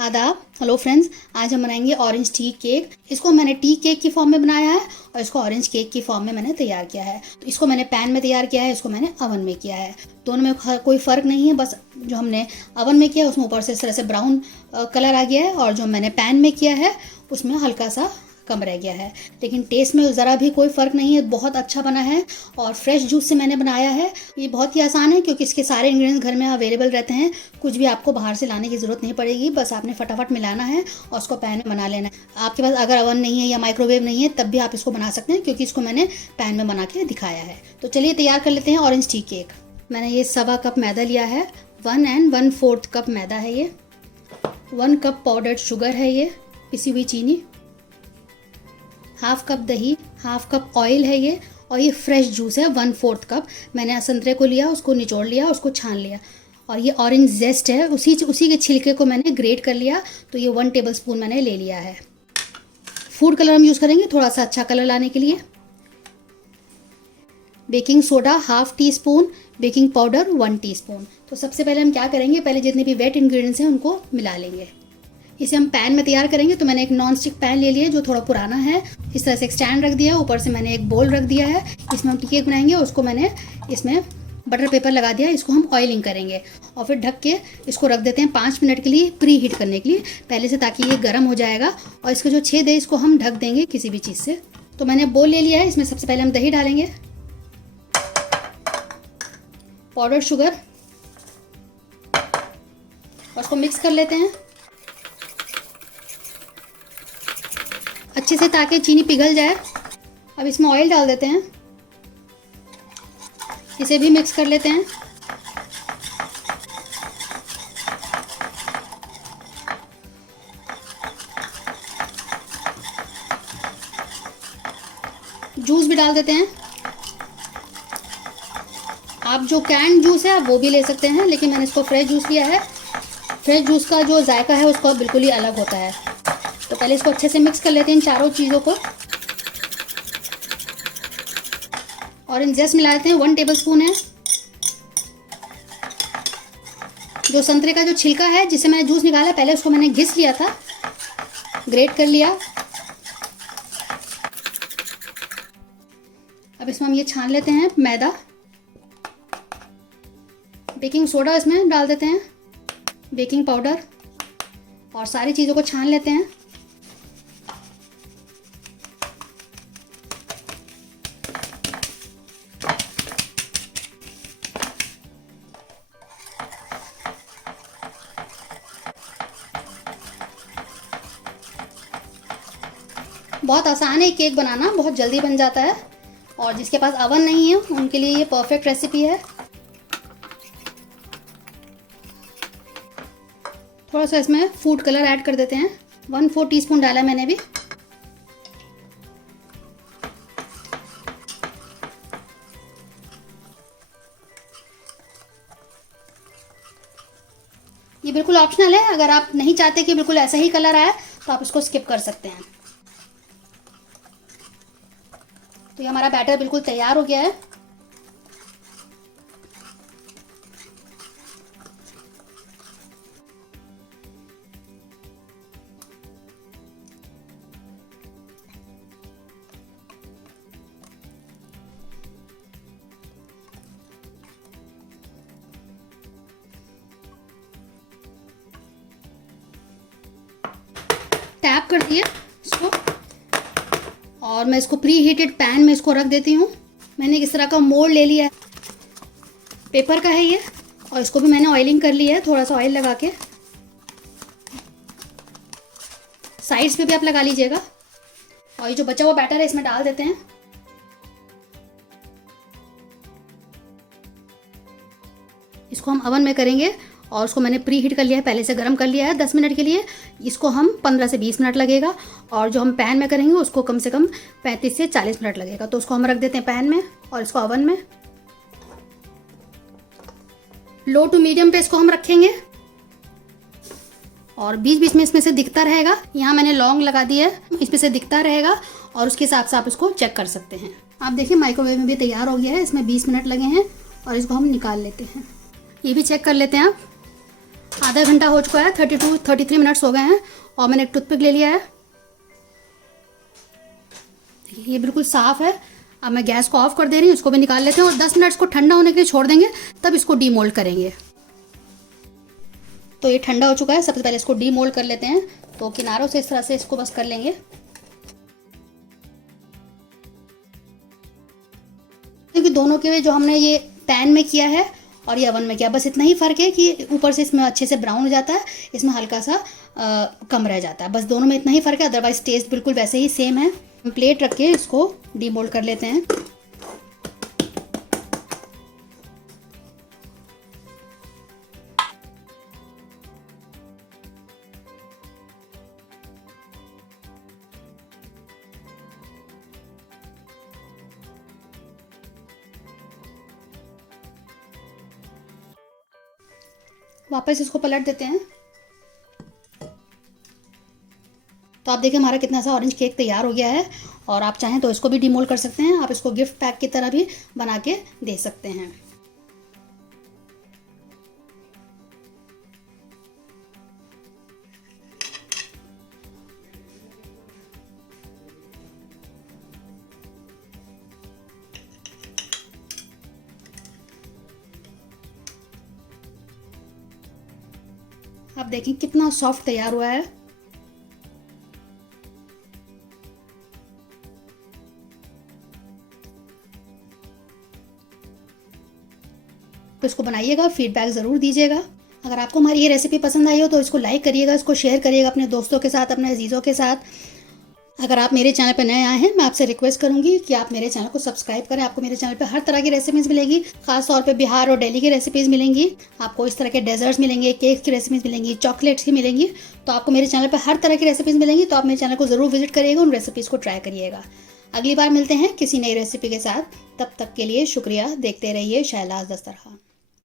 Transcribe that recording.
आदाब। Hello friends, आज हम बनाएंगे ऑरेंज टी केक। इसको मैंने टी केक की फॉर्म में बनाया है और इसको ऑरेंज केक की फॉर्म में मैंने तैयार किया है। तो इसको मैंने पैन में तैयार किया है, इसको मैंने अवन में किया है। दोनों में कोई फ़र्क नहीं है, बस जो हमने अवन में किया है उसमें ऊपर से इस तरह से ब्राउन कलर आ गया है और जो मैंने पैन में किया है उसमें हल्का सा कम रह गया है। लेकिन टेस्ट में ज़रा भी कोई फ़र्क नहीं है, बहुत अच्छा बना है। और फ्रेश जूस से मैंने बनाया है। ये बहुत ही आसान है क्योंकि इसके सारे इंग्रेडिएंट्स घर में अवेलेबल रहते हैं। कुछ भी आपको बाहर से लाने की ज़रूरत नहीं पड़ेगी, बस आपने फटाफट मिलाना है और उसको पैन में बना लेना है। आपके पास अगर अवन नहीं है या माइक्रोवेव नहीं है तब भी आप इसको बना सकते हैं, क्योंकि इसको मैंने पैन में बना के दिखाया है। तो चलिए तैयार कर लेते हैं ऑरेंज टी केक। मैंने ये 1.25 कप मैदा लिया है, 1 and 1/4 कप मैदा है ये, 1 कप पाउडर्ड शुगर है ये, पिसी हुई चीनी, 1/2 कप दही, 1/2 कप ऑयल है ये, और ये फ्रेश जूस है 1/4 कप। मैंने संतरे को लिया, उसको निचोड़ लिया, उसको छान लिया। और ये ऑरेंज जेस्ट है, उसी के छिलके को मैंने ग्रेट कर लिया। तो ये 1 टेबलस्पून मैंने ले लिया है। फूड कलर हम यूज़ करेंगे थोड़ा सा अच्छा कलर लाने के लिए। Baking soda 1/2 teaspoon, baking powder 1 teaspoon. तो सबसे पहले हम क्या करेंगे, पहले जितने भी वेट इंग्रेडिएंट्स हैं उनको मिला लेंगे। इसे हम पैन में तैयार करेंगे। तो मैंने एक नॉन स्टिक पैन ले लिया जो थोड़ा पुराना है। इस तरह से एक स्टैंड रख दिया, ऊपर से मैंने एक बोल रख दिया है। इसमें हम टी केक बनाएंगे। उसको मैंने इसमें बटर पेपर लगा दिया। इसको हम ऑयलिंग करेंगे और फिर ढक के इसको रख देते हैं 5 मिनट के लिए प्री हीट करने के लिए पहले से, ताकि ये गर्म हो जाएगा। और इसका जो छेद है इसको हम ढक देंगे किसी भी चीज़ से। तो मैंने बोल ले लिया है। इसमें सबसे पहले हम दही डालेंगे, पाउडर शुगर, और उसको मिक्स कर लेते हैं अच्छे से ताकि चीनी पिघल जाए। अब इसमें ऑयल डाल देते हैं, इसे भी मिक्स कर लेते हैं। जूस भी डाल देते हैं। आप जो कैन जूस है आप वो भी ले सकते हैं, लेकिन मैंने इसको फ्रेश जूस लिया है। फ्रेश जूस का जो जायका है उसका बिल्कुल ही अलग होता है। तो पहले इसको अच्छे से मिक्स कर लेते हैं इन चारों चीज़ों को। ऑरेंज जेस्ट मिला देते हैं, 1 टेबलस्पून है। जो संतरे का जो छिलका है जिससे मैंने जूस निकाला, पहले उसको मैंने घिस लिया था, ग्रेट कर लिया। अब इसमें हम ये छान लेते हैं मैदा। बेकिंग सोडा इसमें डाल देते हैं, बेकिंग पाउडर, और सारी चीज़ों को छान लेते हैं। बहुत आसान है केक बनाना, बहुत जल्दी बन जाता है। और जिसके पास अवन नहीं है उनके लिए ये परफेक्ट रेसिपी है। थोड़ा सा इसमें फूड कलर ऐड कर देते हैं, 1/4 टीस्पून डाला मैंने भी। ये बिल्कुल ऑप्शनल है, अगर आप नहीं चाहते कि बिल्कुल ऐसा ही कलर आए तो आप इसको स्किप कर सकते हैं। तो ये हमारा बैटर बिल्कुल तैयार हो गया है। टैप कर दिए इसको, और मैं इसको प्री हीटेड पैन में इसको रख देती हूँ। मैंने इस तरह का मोल्ड ले लिया है, पेपर का है ये, और इसको भी मैंने ऑयलिंग कर लिया है, थोड़ा सा ऑयल लगा के। साइड्स पे भी आप लगा लीजिएगा। और ये जो बचा हुआ बैटर है इसमें डाल देते हैं। इसको हम अवन में करेंगे और उसको मैंने प्री हीट कर लिया है, पहले से गर्म कर लिया है 10 मिनट के लिए। इसको हम 15 से 20 मिनट लगेगा, और जो हम पैन में करेंगे उसको कम से कम 35 से 40 मिनट लगेगा। तो उसको हम रख देते हैं पैन में और इसको अवन में लो टू मीडियम पे इसको हम रखेंगे। और बीच बीच में इसमें से दिखता रहेगा, यहाँ मैंने लौंग लगा दी है, इसमें से दिखता रहेगा और उसके हिसाब से आप इसको चेक कर सकते हैं। आप देखिए माइक्रोवेव में भी तैयार हो गया है, इसमें 20 मिनट लगे हैं और इसको हम निकाल लेते हैं। ये भी चेक कर लेते हैं आप। आधा घंटा हो चुका है, 33 मिनट्स हो गए हैं और मैंने एक टूथपिक ले लिया है। ये बिल्कुल साफ़ है। अब मैं गैस को ऑफ कर दे रही हूँ, इसको भी निकाल लेते हैं और 10 मिनट्स को ठंडा होने के लिए छोड़ देंगे, तब इसको डीमोल्ड करेंगे। तो ये ठंडा हो चुका है। सबसे पहले इसको डीमोल्ड कर लेते हैं। तो किनारों से इस तरह से इसको बस कर लेंगे। क्योंकि दोनों के जो हमने ये पैन में किया है और ये अवन में किया, बस इतना ही फ़र्क है कि ऊपर से इसमें अच्छे से ब्राउन हो जाता है, इसमें हल्का सा कम रह जाता है। बस दोनों में इतना ही फ़र्क है, अदरवाइज़ टेस्ट बिल्कुल वैसे ही सेम है। प्लेट रख के इसको डीमोल्ड कर लेते हैं। वापस इसको पलट देते हैं। तो आप देखिए हमारा कितना सा ऑरेंज केक तैयार हो गया है। और आप चाहें तो इसको भी डीमोल्ड कर सकते हैं। आप इसको गिफ्ट पैक की तरह भी बना के दे सकते हैं। आप देखें कितना सॉफ्ट तैयार हुआ है। तो इसको बनाइएगा, फीडबैक ज़रूर दीजिएगा। अगर आपको हमारी ये रेसिपी पसंद आई हो तो इसको लाइक करिएगा, इसको शेयर करिएगा अपने दोस्तों के साथ, अपने अजीज़ों के साथ। अगर आप मेरे चैनल पर नए आए हैं, मैं आपसे रिक्वेस्ट करूंगी कि आप मेरे चैनल को सब्सक्राइब करें। आपको मेरे चैनल पे हर तरह की रेसिपीज़ मिलेगी, खास तौर पे बिहार और दिल्ली की रेसिपीज़ मिलेंगी। आपको इस तरह के डेजर्ट्स मिलेंगे, केक की रेसिपीज़ मिलेंगी, चॉकलेट्स की मिलेंगी। तो आपको मेरे चैनल पर हर तरह की रेसिपीज़ मिलेंगी। तो आप मेरे चैनल को ज़रूर विजिट करिएगा, उन रेसिपीज़ को ट्राई करिएगा। अगली बार मिलते हैं किसी नई रेसिपी के साथ। तब तक के लिए शुक्रिया। देखते रहिए शहलाज दस्तरखान।